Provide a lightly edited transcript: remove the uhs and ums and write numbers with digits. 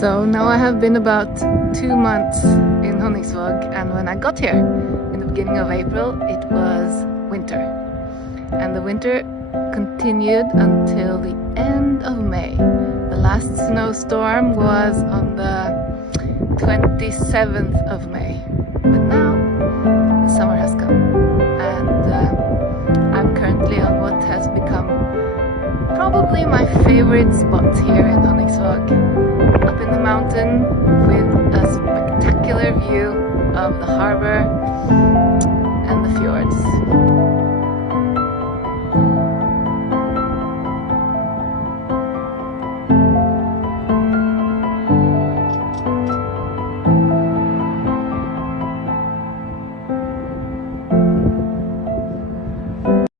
So now I have been about 2 months in Honningsvåg, and when I got here in the beginning of April it was winter, and the winter continued until the end of May. The last snowstorm was on the 27th of May, but now the summer has come, and I'm currently on what has become probably my favorite spot here in Honningsvåg, up in the mountain with a spectacular view of the harbor and the fjords.